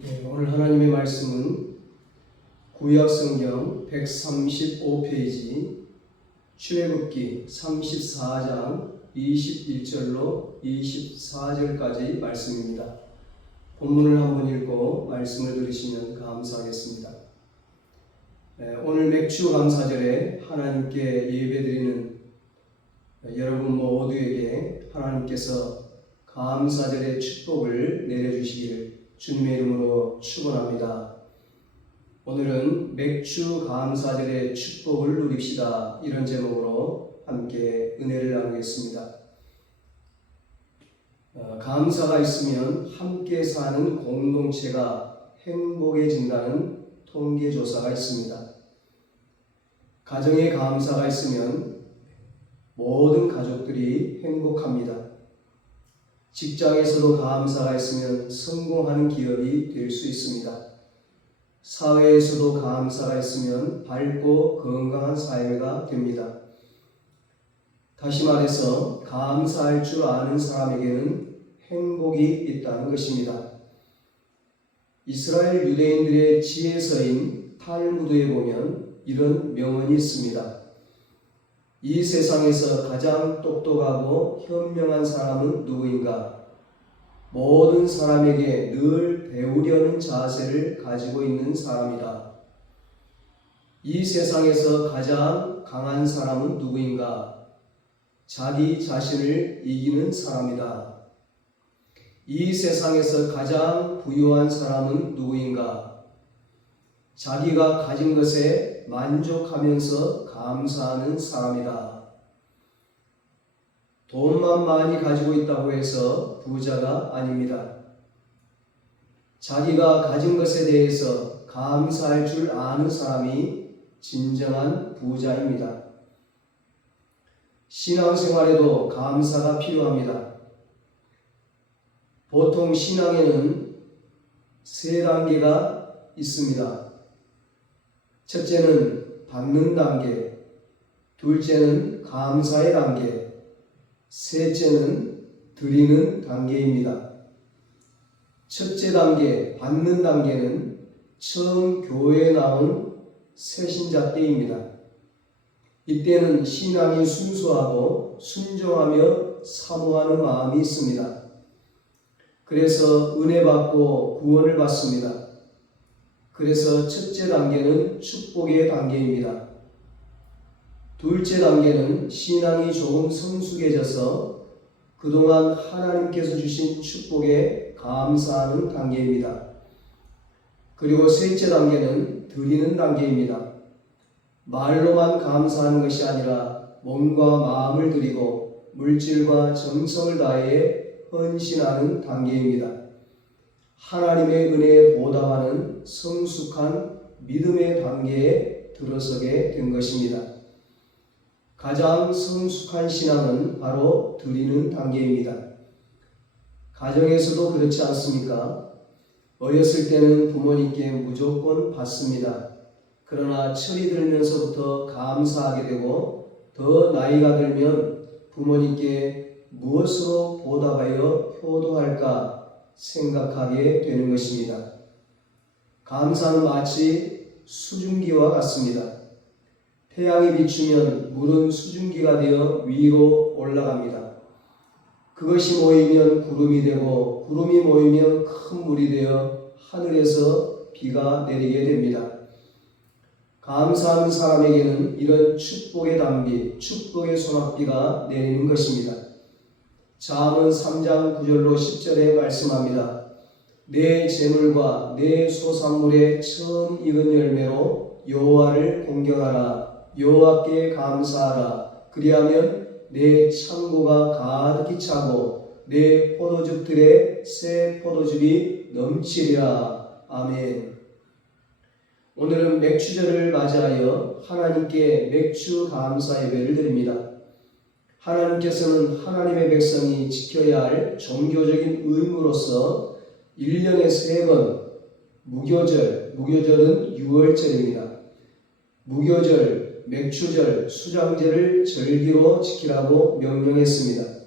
오늘 하나님의 말씀은 구약성경 135페이지 출애굽기 34장 21절로 24절까지 말씀입니다. 본문을 한번 읽고 말씀을 들으시면 감사하겠습니다. 오늘 맥주 감사절에 하나님께 예배드리는 여러분 모두에게 하나님께서 감사절의 축복을 내려주시기를 주님의 이름으로 축원합니다. 오늘은 맥주 감사절의 축복을 누립시다, 이런 제목으로 함께 은혜를 나누겠습니다. 감사가 있으면 함께 사는 공동체가 행복해진다는 통계조사가 있습니다. 가정에 감사가 있으면 모든 가족들이 행복합니다. 직장에서도 감사가 있으면 성공하는 기업이 될 수 있습니다. 사회에서도 감사가 있으면 밝고 건강한 사회가 됩니다. 다시 말해서 감사할 줄 아는 사람에게는 행복이 있다는 것입니다. 이스라엘 유대인들의 지혜서인 탈무드에 보면 이런 명언이 있습니다. 이 세상에서 가장 똑똑하고 현명한 사람은 누구인가? 모든 사람에게 늘 배우려는 자세를 가지고 있는 사람이다. 이 세상에서 가장 강한 사람은 누구인가? 자기 자신을 이기는 사람이다. 이 세상에서 가장 부유한 사람은 누구인가? 자기가 가진 것에 만족하면서 감사하는 사람이다. 돈만 많이 가지고 있다고 해서 부자가 아닙니다. 자기가 가진 것에 대해서 감사할 줄 아는 사람이 진정한 부자입니다. 신앙생활에도 감사가 필요합니다. 보통 신앙에는 세 단계가 있습니다. 첫째는 받는 단계, 둘째는 감사의 단계, 셋째는 드리는 단계입니다. 첫째 단계, 받는 단계는 처음 교회에 나온 새신자 때입니다. 이때는 신앙이 순수하고 순종하며 사모하는 마음이 있습니다. 그래서 은혜 받고 구원을 받습니다. 그래서 첫째 단계는 축복의 단계입니다. 둘째 단계는 신앙이 조금 성숙해져서 그동안 하나님께서 주신 축복에 감사하는 단계입니다. 그리고 셋째 단계는 드리는 단계입니다. 말로만 감사하는 것이 아니라 몸과 마음을 드리고 물질과 정성을 다해 헌신하는 단계입니다. 하나님의 은혜에 보답하는 성숙한 믿음의 단계에 들어서게 된 것입니다. 가장 성숙한 신앙은 바로 드리는 단계입니다. 가정에서도 그렇지 않습니까? 어렸을 때는 부모님께 무조건 받습니다. 그러나 철이 들면서부터 감사하게 되고 더 나이가 들면 부모님께 무엇으로 보답하여 효도할까 생각하게 되는 것입니다. 감사는 마치 수증기와 같습니다. 태양이 비추면 물은 수증기가 되어 위로 올라갑니다. 그것이 모이면 구름이 되고 구름이 모이면 큰 물이 되어 하늘에서 비가 내리게 됩니다. 감사하는 사람에게는 이런 축복의 단비, 축복의 소낙비가 내리는 것입니다. 잠언 3장 9절로 10절에 말씀합니다. 내 재물과 내 소산물의 처음 익은 열매로 여호와를 공경하라. 여호와께 감사하라. 그리하면 내 창고가 가득히 차고 내 포도즙들에 새 포도즙이 넘치리라. 아멘. 오늘은 맥주절을 맞이하여 하나님께 맥주 감사 예배를 드립니다. 하나님께서는 하나님의 백성이 지켜야 할 종교적인 의무로서 1년에 3번 무교절은 6월절입니다. 무교절, 맥주절, 수장제를 절기로 지키라고 명령했습니다.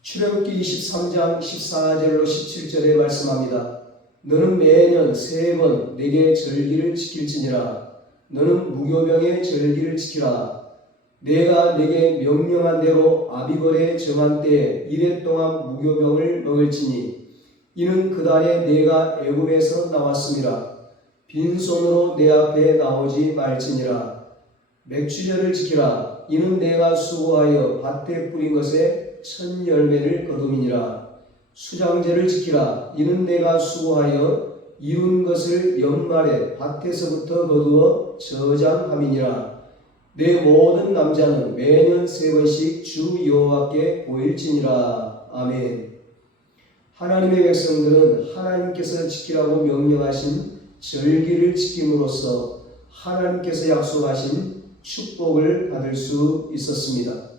출애굽기 23장 14절로 17절에 말씀합니다. 너는 매년 3번 내게 절기를 지킬지니라. 너는 무교병의 절기를 지키라. 내가 내게 명령한 대로 아비벌에 정한 때에 1해 동안 무교병을 먹을지니 이는 그 달에 내가 애굽에서 나왔음이라. 빈손으로 내 앞에 나오지 말지니라. 맥추절을 지키라. 이는 내가 수고하여 밭에 뿌린 것에 첫 열매를 거둠이니라. 수장제를 지키라. 이는 내가 수고하여 이룬 것을 연말에 밭에서부터 거두어 저장함이니라. 내 모든 남자는 매년 3번씩 주 여호와께 보일지니라. 아멘. 하나님의 백성들은 하나님께서 지키라고 명령하신 절기를 지킴으로써 하나님께서 약속하신 축복을 받을 수 있었습니다.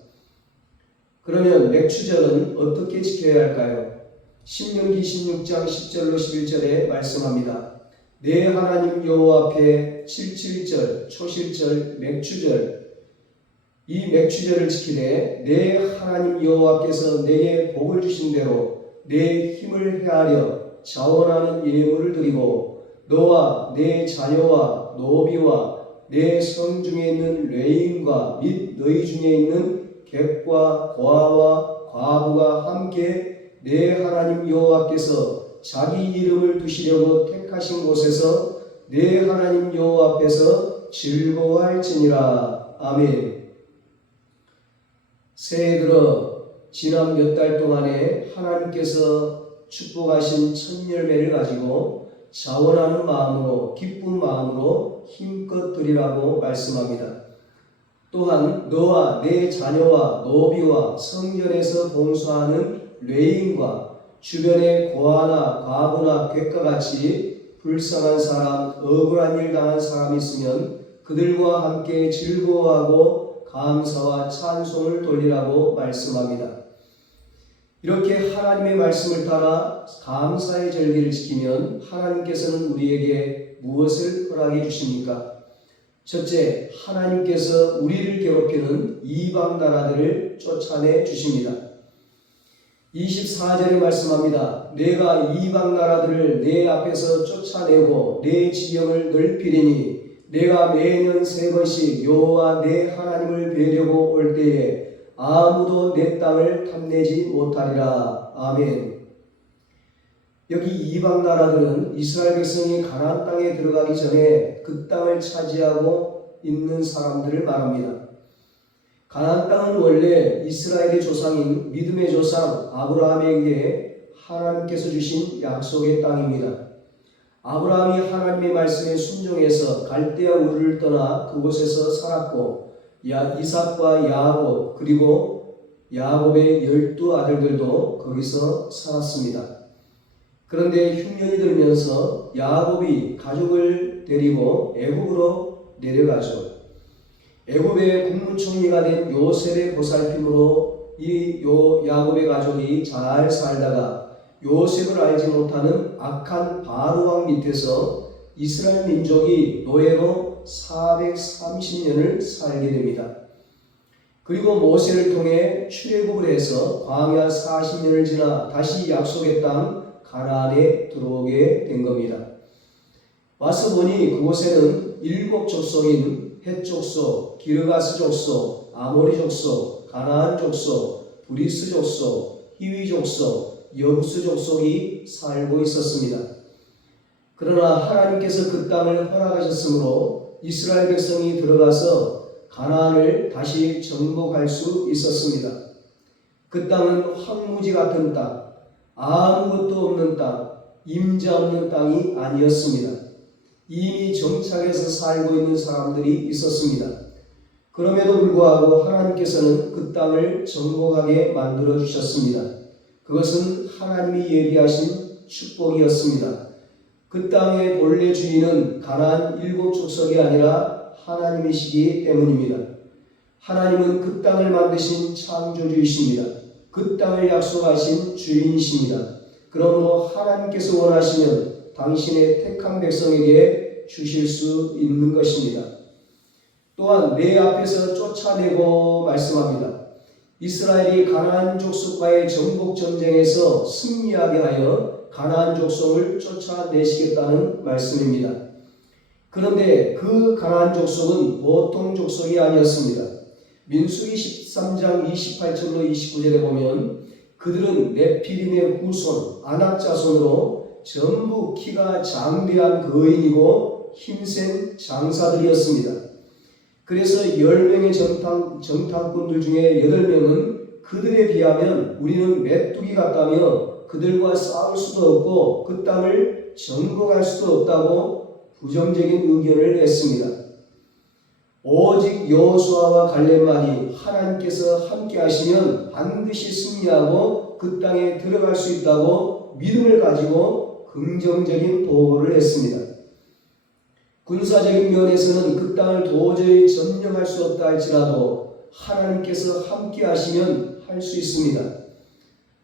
그러면 맥추절은 어떻게 지켜야 할까요? 신명기 16장 10절로 11절에 말씀합니다. 내 하나님 여호와 앞에 77절, 초실절, 맥추절, 이 맥추절을 지키되 내 하나님 여호와께서 내게 복을 주신 대로 내 힘을 헤아려 자원하는 예물을 드리고 너와 내 자녀와 노비와 내 성 중에 있는 레인과 및 너희 중에 있는 객과 고아와 과부가 함께 내 하나님 여호와께서 자기 이름을 두시려고 택하신 곳에서 내 하나님 여호와 앞에서 즐거워할지니라. 아멘. 새해 들어 지난 몇 달 동안에 하나님께서 축복하신 첫 열매를 가지고 자원하는 마음으로 기쁜 마음으로 힘껏 드리라고 말씀합니다. 또한 너와 내 자녀와 노비와 성전에서 봉사하는 레인과 주변의 고아나 과부나 객과 같이 불쌍한 사람, 억울한 일 당한 사람이 있으면 그들과 함께 즐거워하고 감사와 찬송을 돌리라고 말씀합니다. 이렇게 하나님의 말씀을 따라 감사의 절기를 지키면 하나님께서는 우리에게 무엇을 허락해 주십니까? 첫째, 하나님께서 우리를 괴롭히는 이방 나라들을 쫓아내 주십니다. 24절에 말씀합니다. 내가 이방 나라들을 내 앞에서 쫓아내고 내 지경을 넓히리니 내가 매년 3번씩 여호와 내 하나님을 뵈려고 올 때에 아무도 내 땅을 탐내지 못하리라. 아멘. 여기 이방 나라들은 이스라엘 백성이 가나안 땅에 들어가기 전에 그 땅을 차지하고 있는 사람들을 말합니다. 가나안 땅은 원래 이스라엘의 조상인 믿음의 조상 아브라함에게 하나님께서 주신 약속의 땅입니다. 아브라함이 하나님의 말씀에 순종해서 갈대아 우르를 떠나 그곳에서 살았고 이삭과 야곱 그리고 야곱의 12 아들들도 거기서 살았습니다. 그런데 흉년이 들면서 야곱이 가족을 데리고 애굽으로 내려가죠. 애굽의 국무총리가 된 요셉의 보살핌으로 이 야곱의 가족이 잘 살다가 요셉을 알지 못하는 악한 바로 왕 밑에서 이스라엘 민족이 노예로 430년을 살게 됩니다. 그리고 모세를 통해 출애굽을 해서 광야 40년을 지나 다시 약속의 땅 가나안에 들어오게 된 겁니다. 와서 보니 그곳에는 7 족속인 헷 족속, 기르가스 족속, 아모리 족속, 가나안 족속, 브리스 족속, 히위 족속, 여부스 족속이 살고 있었습니다. 그러나 하나님께서 그 땅을 허락하셨으므로 이스라엘 백성이 들어가서 가나안을 다시 정복할 수 있었습니다. 그 땅은 황무지 같은 땅, 아무것도 없는 땅, 임자 없는 땅이 아니었습니다. 이미 정착해서 살고 있는 사람들이 있었습니다. 그럼에도 불구하고 하나님께서는 그 땅을 정복하게 만들어 주셨습니다. 그것은 하나님이 예비하신 축복이었습니다. 그 땅의 본래 주인은 가나안 7 족속이 아니라 하나님이시기 때문입니다. 하나님은 그 땅을 만드신 창조주이십니다. 그 땅을 약속하신 주인이십니다. 그러므로 하나님께서 원하시면 당신의 택한 백성에게 주실 수 있는 것입니다. 또한 내 앞에서 쫓아내고 말씀합니다. 이스라엘이 가나안 족속과의 정복 전쟁에서 승리하게 하여 가나안 족속을 쫓아내시겠다는 말씀입니다. 그런데 그 가나안 족속은 보통 족속이 아니었습니다. 민수기 13장 28절로 29절에 보면 그들은 네피림의 후손 아낙 자손으로 전부 키가 장대한 거인이고 힘센 장사들이었습니다. 그래서 10명의 정탐꾼들 중에 8명은 그들에 비하면 우리는 메뚜기 같다며 그들과 싸울 수도 없고 그 땅을 정복할 수도 없다고 부정적인 의견을 냈습니다. 오직 여호수아와 갈렙만이 하나님께서 함께 하시면 반드시 승리하고 그 땅에 들어갈 수 있다고 믿음을 가지고 긍정적인 보고를 했습니다. 군사적인 면에서는 그 땅을 도저히 점령할 수 없다 할지라도 하나님께서 함께 하시면 할 수 있습니다.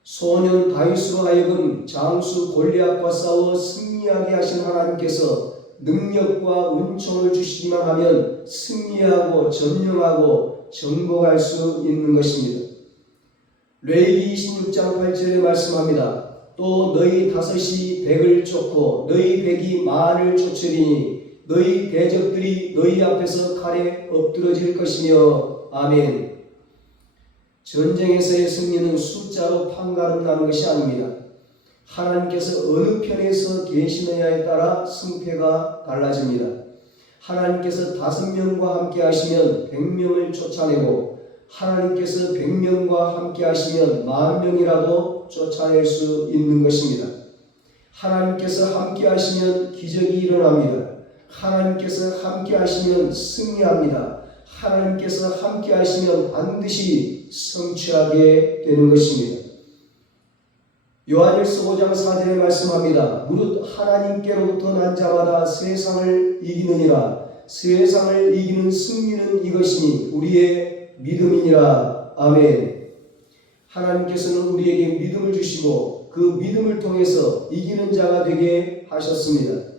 소년 다윗으로 하여금 장수 골리앗과 싸워 승리하게 하신 하나님께서 능력과 은총을 주시기만 하면 승리하고 점령하고 정복할 수 있는 것입니다. 레위기 26장 8절에 말씀합니다. 또 너희 다섯이 백을 쫓고 너희 백이 만을 쫓으리니 너희 대적들이 너희 앞에서 칼에 엎드러질 것이며 아멘. 전쟁에서의 승리는 숫자로 판가름 나는 것이 아닙니다. 하나님께서 어느 편에서 계시느냐에 따라 승패가 달라집니다. 하나님께서 5명과 함께 하시면 100명을 쫓아내고 하나님께서 100명과 함께 하시면 10,000명이라도 쫓아낼 수 있는 것입니다. 하나님께서 함께 하시면 기적이 일어납니다. 하나님께서 함께 하시면 승리합니다. 하나님께서 함께 하시면 반드시 성취하게 되는 것입니다. 요한일서 5장 4절에 말씀합니다. 무릇 하나님께로부터 난 자마다 세상을 이기느니라. 세상을 이기는 승리는 이것이니 우리의 믿음이니라. 아멘. 하나님께서는 우리에게 믿음을 주시고 그 믿음을 통해서 이기는 자가 되게 하셨습니다.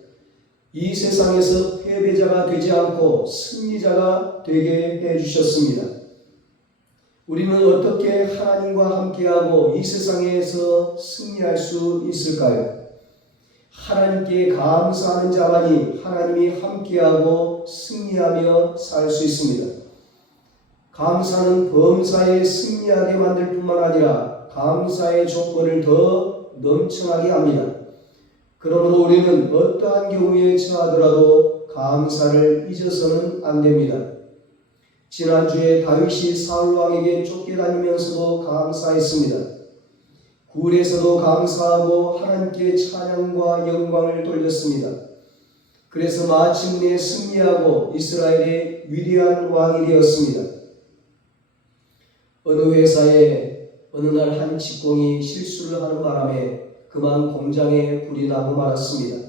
이 세상에서 패배자가 되지 않고 승리자가 되게 해주셨습니다. 우리는 어떻게 하나님과 함께하고 이 세상에서 승리할 수 있을까요? 하나님께 감사하는 자만이 하나님이 함께하고 승리하며 살 수 있습니다. 감사는 범사에 승리하게 만들 뿐만 아니라 감사의 조건을 더 넘쳐나게 합니다. 그러므로 우리는 어떠한 경우에 처하더라도 감사를 잊어서는 안 됩니다. 지난주에 다윗이 사울 왕에게 쫓겨다니면서도 감사했습니다. 굴에서도 감사하고 하나님께 찬양과 영광을 돌렸습니다. 그래서 마침내 승리하고 이스라엘의 위대한 왕이 되었습니다. 어느 회사에 어느 날 한 직공이 실수를 하는 바람에 그만 공장에 불이 나고 말았습니다.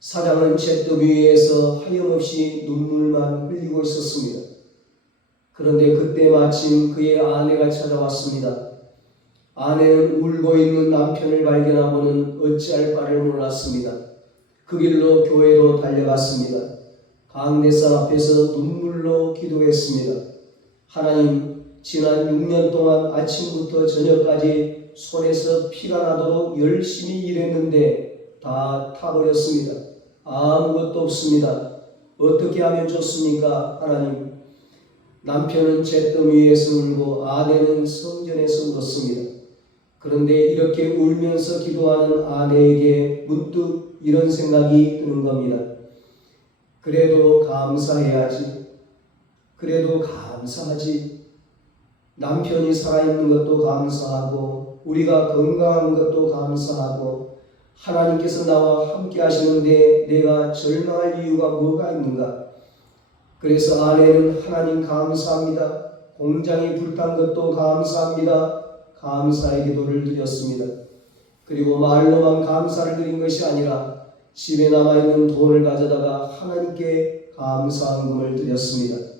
사장은 잿더미 위에서 하염없이 눈물만 흘리고 있었습니다. 그런데 그때 마침 그의 아내가 찾아왔습니다. 아내는 울고 있는 남편을 발견하고는 어찌할 바를 몰랐습니다. 그 길로 교회로 달려갔습니다. 강대상 앞에서 눈물로 기도했습니다. 하나님, 지난 6년 동안 아침부터 저녁까지 손에서 피가 나도록 열심히 일했는데 다 타버렸습니다. 아무것도 없습니다. 어떻게 하면 좋습니까? 하나님. 남편은 잿더미 위에서 울고 아내는 성전에서 울었습니다. 그런데 이렇게 울면서 기도하는 아내에게 문득 이런 생각이 드는 겁니다. 그래도 감사해야지. 그래도 감사하지. 남편이 살아있는 것도 감사하고 우리가 건강한 것도 감사하고 하나님께서 나와 함께 하시는데 내가 절망할 이유가 뭐가 있는가? 그래서 아내는 하나님 감사합니다. 공장이 불탄 것도 감사합니다. 감사의 기도를 드렸습니다. 그리고 말로만 감사를 드린 것이 아니라 집에 남아있는 돈을 가져다가 하나님께 감사한금을 드렸습니다.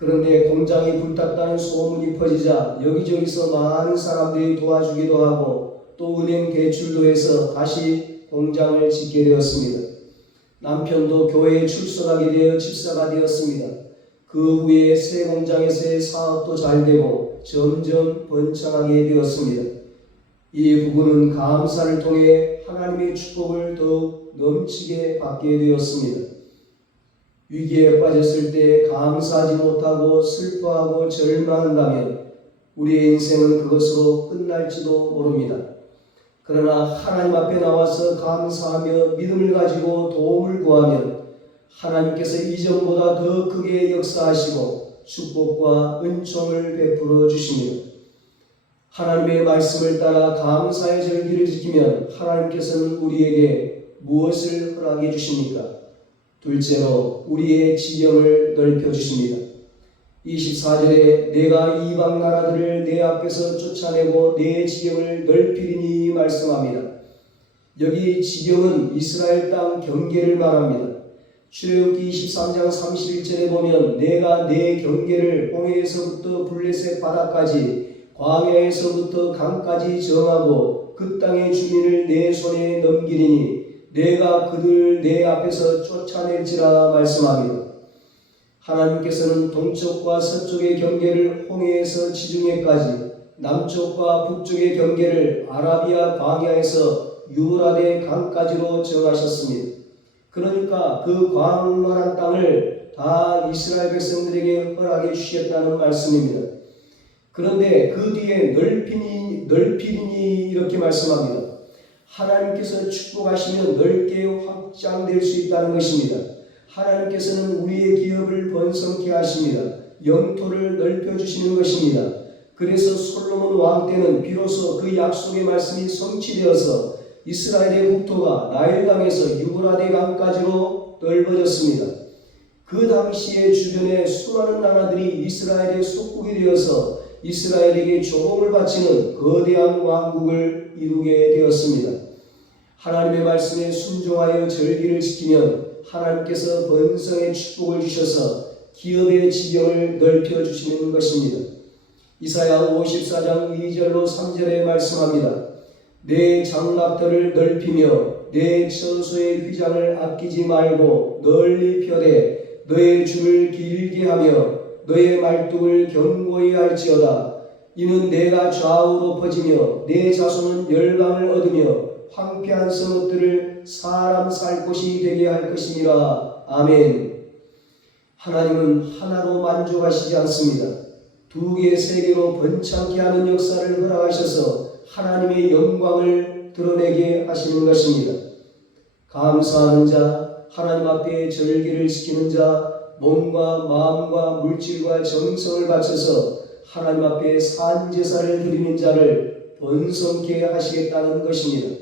그런데 공장이 불탔다는 소문이 퍼지자 여기저기서 많은 사람들이 도와주기도 하고 또 은행 대출도 해서 다시 공장을 짓게 되었습니다. 남편도 교회에 출석하게 되어 집사가 되었습니다. 그 후에 새 공장에서의 사업도 잘 되고 점점 번창하게 되었습니다. 이 부부는 감사를 통해 하나님의 축복을 더욱 넘치게 받게 되었습니다. 위기에 빠졌을 때 감사하지 못하고 슬퍼하고 절망한다면 우리의 인생은 그것으로 끝날지도 모릅니다. 그러나 하나님 앞에 나와서 감사하며 믿음을 가지고 도움을 구하면 하나님께서 이전보다 더 크게 역사하시고 축복과 은총을 베풀어 주십니다. 하나님의 말씀을 따라 감사의 절기를 지키면 하나님께서는 우리에게 무엇을 허락해 주십니까? 둘째로 우리의 지경을 넓혀 주십니다. 24절에 내가 이방 나라들을 내 앞에서 쫓아내고 내 지경을 넓히리니 말씀합니다. 여기 지경은 이스라엘 땅 경계를 말합니다. 출애굽기 23장 31절에 보면 내가 내 경계를 홍해에서부터 블레셋 바다까지 광야에서부터 강까지 정하고 그 땅의 주민을 내 손에 넘기리니 내가 그들 내 앞에서 쫓아낼지라 말씀합니다. 하나님께서는 동쪽과 서쪽의 경계를 홍해에서 지중해까지, 남쪽과 북쪽의 경계를 아라비아 광야에서 유브라데 강까지로 정하셨습니다. 그러니까 그 광활한 땅을 다 이스라엘 백성들에게 허락해 주시겠다는 말씀입니다. 그런데 그 뒤에 넓히니 이렇게 말씀합니다. 하나님께서 축복하시면 넓게 확장될 수 있다는 것입니다. 하나님께서는 우리의 기업을 번성케 하십니다. 영토를 넓혀주시는 것입니다. 그래서 솔로몬 왕 때는 비로소 그 약속의 말씀이 성취되어서 이스라엘의 국토가 나일강에서 유브라데 강까지로 넓어졌습니다. 그 당시에 주변에 수많은 나라들이 이스라엘의 속국이 되어서 이스라엘에게 조공을 바치는 거대한 왕국을 이루게 되었습니다. 하나님의 말씀에 순종하여 절기를 지키면 하나님께서 번성의 축복을 주셔서 기업의 지경을 넓혀주시는 것입니다. 이사야 54장 2절로 3절에 말씀합니다. 내 장막터를 넓히며 내 처소의 휘장을 아끼지 말고 널리 펴되 너의 줄을 길게 하며 너의 말뚝을 견고히 할지어다. 이는 내가 좌우로 퍼지며 내 자손은 열방을 얻으며 황폐한 성읍들을 사람 살 곳이 되게 할 것이니라. 아멘. 하나님은 하나로 만족하시지 않습니다. 두 개, 세 개로 번창케 하는 역사를 허락하셔서 하나님의 영광을 드러내게 하시는 것입니다. 감사하는 자, 하나님 앞에 절기를 지키는 자, 몸과 마음과 물질과 정성을 바쳐서 하나님 앞에 산제사를 드리는 자를 번성케 하시겠다는 것입니다.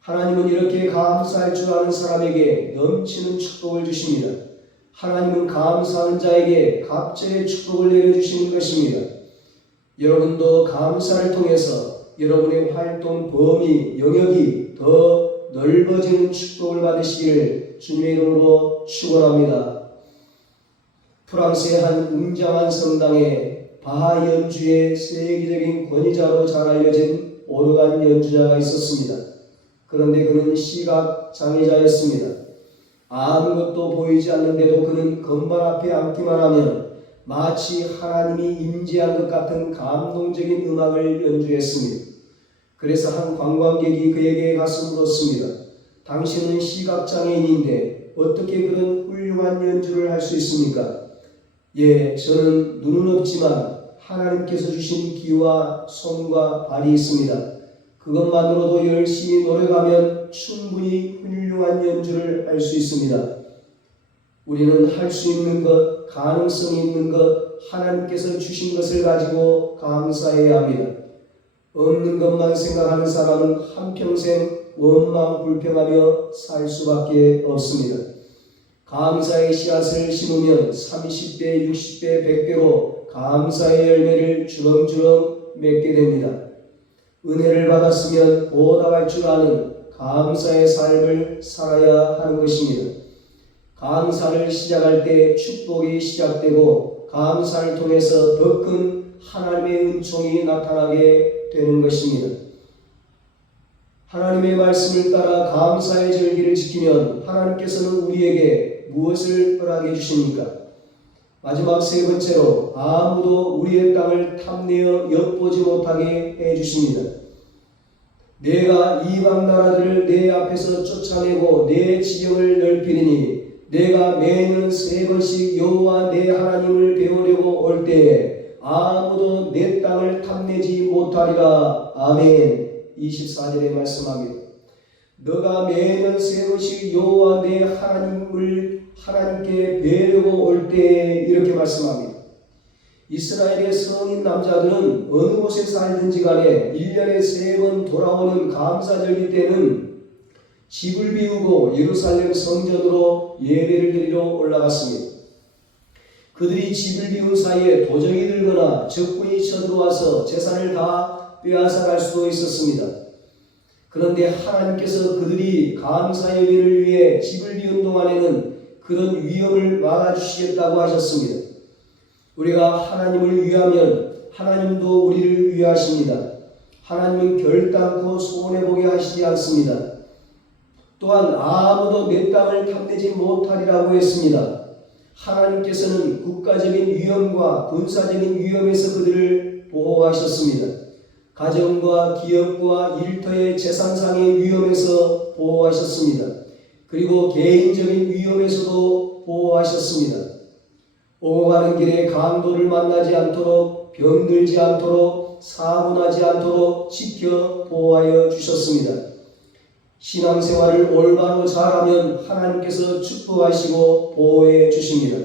하나님은 이렇게 감사할 줄 아는 사람에게 넘치는 축복을 주십니다. 하나님은 감사하는 자에게 갑절의 축복을 내려주시는 것입니다. 여러분도 감사를 통해서 여러분의 활동 범위, 영역이 더 넓어지는 축복을 받으시기를 주님의 이름으로 축원합니다. 프랑스의 한 웅장한 성당에 바하 연주의 세계적인 권위자로 잘 알려진 오르간 연주자가 있었습니다. 그런데 그는 시각 장애자였습니다. 아무것도 보이지 않는데도 그는 건반 앞에 앉기만 하면 마치 하나님이 임재한 것 같은 감동적인 음악을 연주했습니다. 그래서 한 관광객이 그에게 가서 물었습니다. 당신은 시각장애인인데 어떻게 그런 훌륭한 연주를 할 수 있습니까? 예, 저는 눈은 없지만 하나님께서 주신 귀와 손과 발이 있습니다. 그것만으로도 열심히 노력하면 충분히 훌륭한 연주를 할 수 있습니다. 우리는 할 수 있는 것, 가능성이 있는 것, 하나님께서 주신 것을 가지고 감사해야 합니다. 없는 것만 생각하는 사람은 한평생 원망 불평하며 살 수밖에 없습니다. 감사의 씨앗을 심으면 30배, 60배, 100배로 감사의 열매를 주렁주렁 맺게 됩니다. 은혜를 받았으면 보답할 줄 아는 감사의 삶을 살아야 하는 것입니다. 감사를 시작할 때 축복이 시작되고 감사를 통해서 더 큰 하나님의 은총이 나타나게 되는 것입니다. 하나님의 말씀을 따라 감사의 절기를 지키면 하나님께서는 우리에게 무엇을 허락해 주십니까? 마지막 세 번째로 아무도 우리의 땅을 탐내어 엿보지 못하게 해 주십니다. 내가 이방 나라들을 내 앞에서 쫓아내고 내 지경을 넓히리니 내가 매년 3번씩 여호와 내 하나님을 배우려고 올 때에 아무도 내 땅을 탐내지 못하리라. 아멘. 24절에 말씀합니다. 너가 매년 3번씩 여호와 내 하나님께 배우려고 올 때에 이렇게 말씀합니다. 이스라엘의 성인 남자들은 어느 곳에 살든지 간에 1년에 3번 돌아오는 감사절기 때는 집을 비우고 예루살렘 성전으로 예배를 드리러 올라갔습니다. 그들이 집을 비운 사이에 도적이 들거나 적군이 쳐들어와서 재산을 다 빼앗아갈 수도 있었습니다. 그런데 하나님께서 그들이 감사 예배를 위해 집을 비운 동안에는 그런 위험을 막아주시겠다고 하셨습니다. 우리가 하나님을 위하면 하나님도 우리를 위하십니다. 하나님은 결단코 손해보게 하시지 않습니다. 또한 아무도 내 땅을 탐내지 못하리라고 했습니다. 하나님께서는 국가적인 위험과 군사적인 위험에서 그들을 보호하셨습니다. 가정과 기업과 일터의 재산상의 위험에서 보호하셨습니다. 그리고 개인적인 위험에서도 보호하셨습니다. 오고 가는 길에 강도를 만나지 않도록, 병들지 않도록, 사고나지 않도록 지켜 보호하여 주셨습니다. 신앙생활을 올바로 잘하면 하나님께서 축복하시고 보호해 주십니다.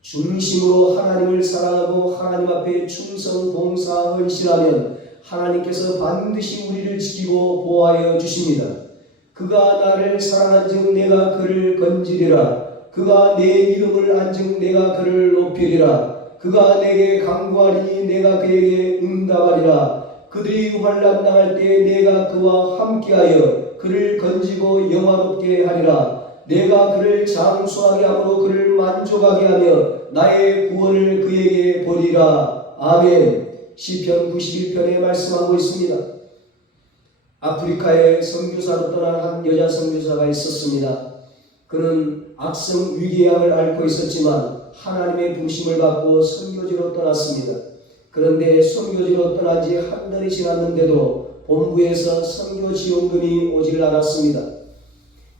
중심으로 하나님을 사랑하고 하나님 앞에 충성, 봉사, 헌신하면 하나님께서 반드시 우리를 지키고 보호하여 주십니다. 그가 나를 사랑한즉 내가 그를 건지리라. 그가 내 이름을 안즉 내가 그를 높이리라. 그가 내게 간구하리니 내가 그에게 응답하리라. 그들이 환난 당할 때 내가 그와 함께하여 그를 건지고 영화롭게 하리라. 내가 그를 장수하게 함으로 그를 만족하게 하며 나의 구원을 그에게 보리라. 아멘. 시편 91편에 말씀하고 있습니다. 아프리카에 선교사로 떠난 한 여자 선교사가 있었습니다. 그는 악성 위궤양을 앓고 있었지만 하나님의 부심을 받고 선교지로 떠났습니다. 그런데 선교지로 떠난 지 한 달이 지났는데도 본부에서 선교 지원금이 오질 않았습니다.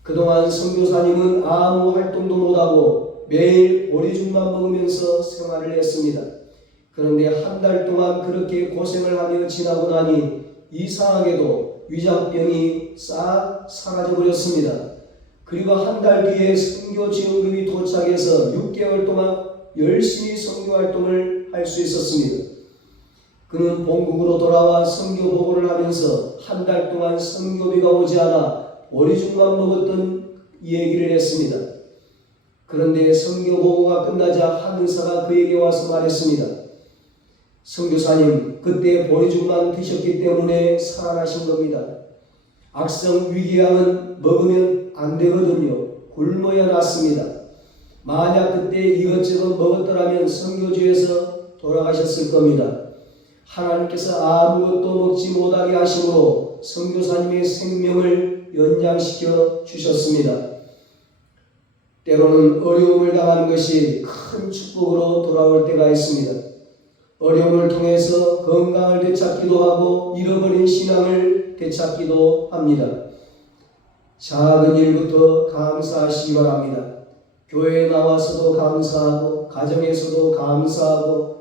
그동안 선교사님은 아무 활동도 못하고 매일 보리죽만 먹으면서 생활을 했습니다. 그런데 한 달 동안 그렇게 고생을 하며 지나고 나니 이상하게도 위장병이 싹 사라져 버렸습니다. 그리고 한 달 뒤에 선교 지원금이 도착해서 6개월 동안 열심히 선교 활동을 할 수 있었습니다. 그는 본국으로 돌아와 선교 보고를 하면서 한 달 동안 선교비가 오지 않아 보리죽만 먹었던 얘기를 했습니다. 그런데 선교 보고가 끝나자 한 의사가 그에게 와서 말했습니다. 선교사님, 그때 보리죽만 드셨기 때문에 살아나신 겁니다. 악성 위궤양은 먹으면 안 되거든요. 굶어야 낫습니다. 만약 그때 이것저것 먹었더라면 선교지에서 돌아가셨을 겁니다. 하나님께서 아무것도 먹지 못하게 하심으로 선교사님의 생명을 연장시켜 주셨습니다. 때로는 어려움을 당하는 것이 큰 축복으로 돌아올 때가 있습니다. 어려움을 통해서 건강을 되찾기도 하고 잃어버린 신앙을 되찾기도 합니다. 작은 일부터 감사하시기 바랍니다. 교회에 나와서도 감사하고, 가정에서도 감사하고,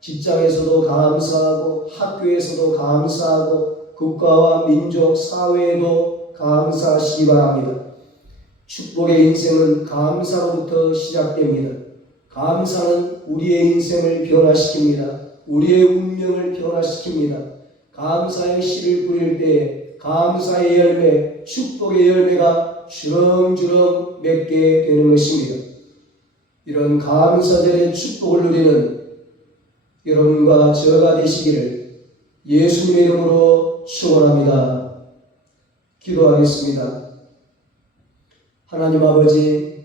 직장에서도 감사하고, 학교에서도 감사하고, 국가와 민족, 사회에도 감사하시기 바랍니다. 축복의 인생은 감사로부터 시작됩니다. 감사는 우리의 인생을 변화시킵니다. 우리의 운명을 변화시킵니다. 감사의 씨를 뿌릴 때 감사의 열매, 축복의 열매가 주렁주렁 맺게 되는 것입니다. 이런 감사절의 축복을 누리는 여러분과 저가 되시기를 예수님의 이름으로 축원합니다. 기도하겠습니다. 하나님 아버지,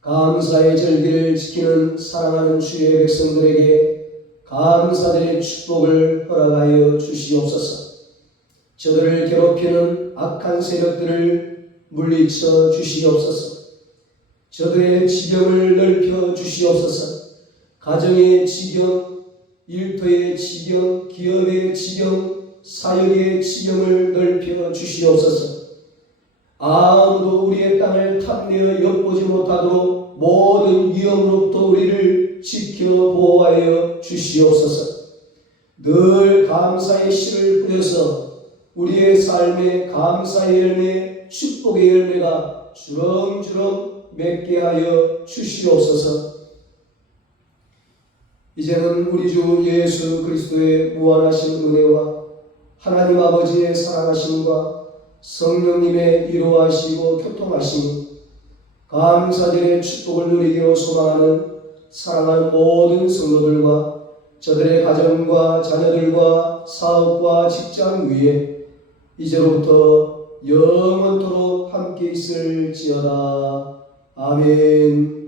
감사의 절기를 지키는 사랑하는 주의 백성들에게 감사들의 축복을 허락하여 주시옵소서. 저들을 괴롭히는 악한 세력들을 물리쳐 주시옵소서. 저들의 지경을 넓혀 주시옵소서. 가정의 지경, 일터의 지경, 기업의 지경, 사역의 지경을 넓혀 주시옵소서. 아무도 우리의 땅을 탐내어 엿보지 못하도록 모든 위험으로부터 우리를 지켜 보호하여 주시옵소서. 늘 감사의 씨를 뿌려서 우리의 삶에 감사의 열매, 축복의 열매가 주렁주렁 맺게 하여 주시옵소서. 이제는 우리 주 예수 그리스도의 무한하신 은혜와 하나님 아버지의 사랑하심과 성령님의 위로하시고 교통하심, 감사절의 축복을 누리기로 소망하는 사랑하는 모든 성도들과 저들의 가정과 자녀들과 사업과 직장 위에 이제로부터 영원토록 함께 있을지어다. 아멘.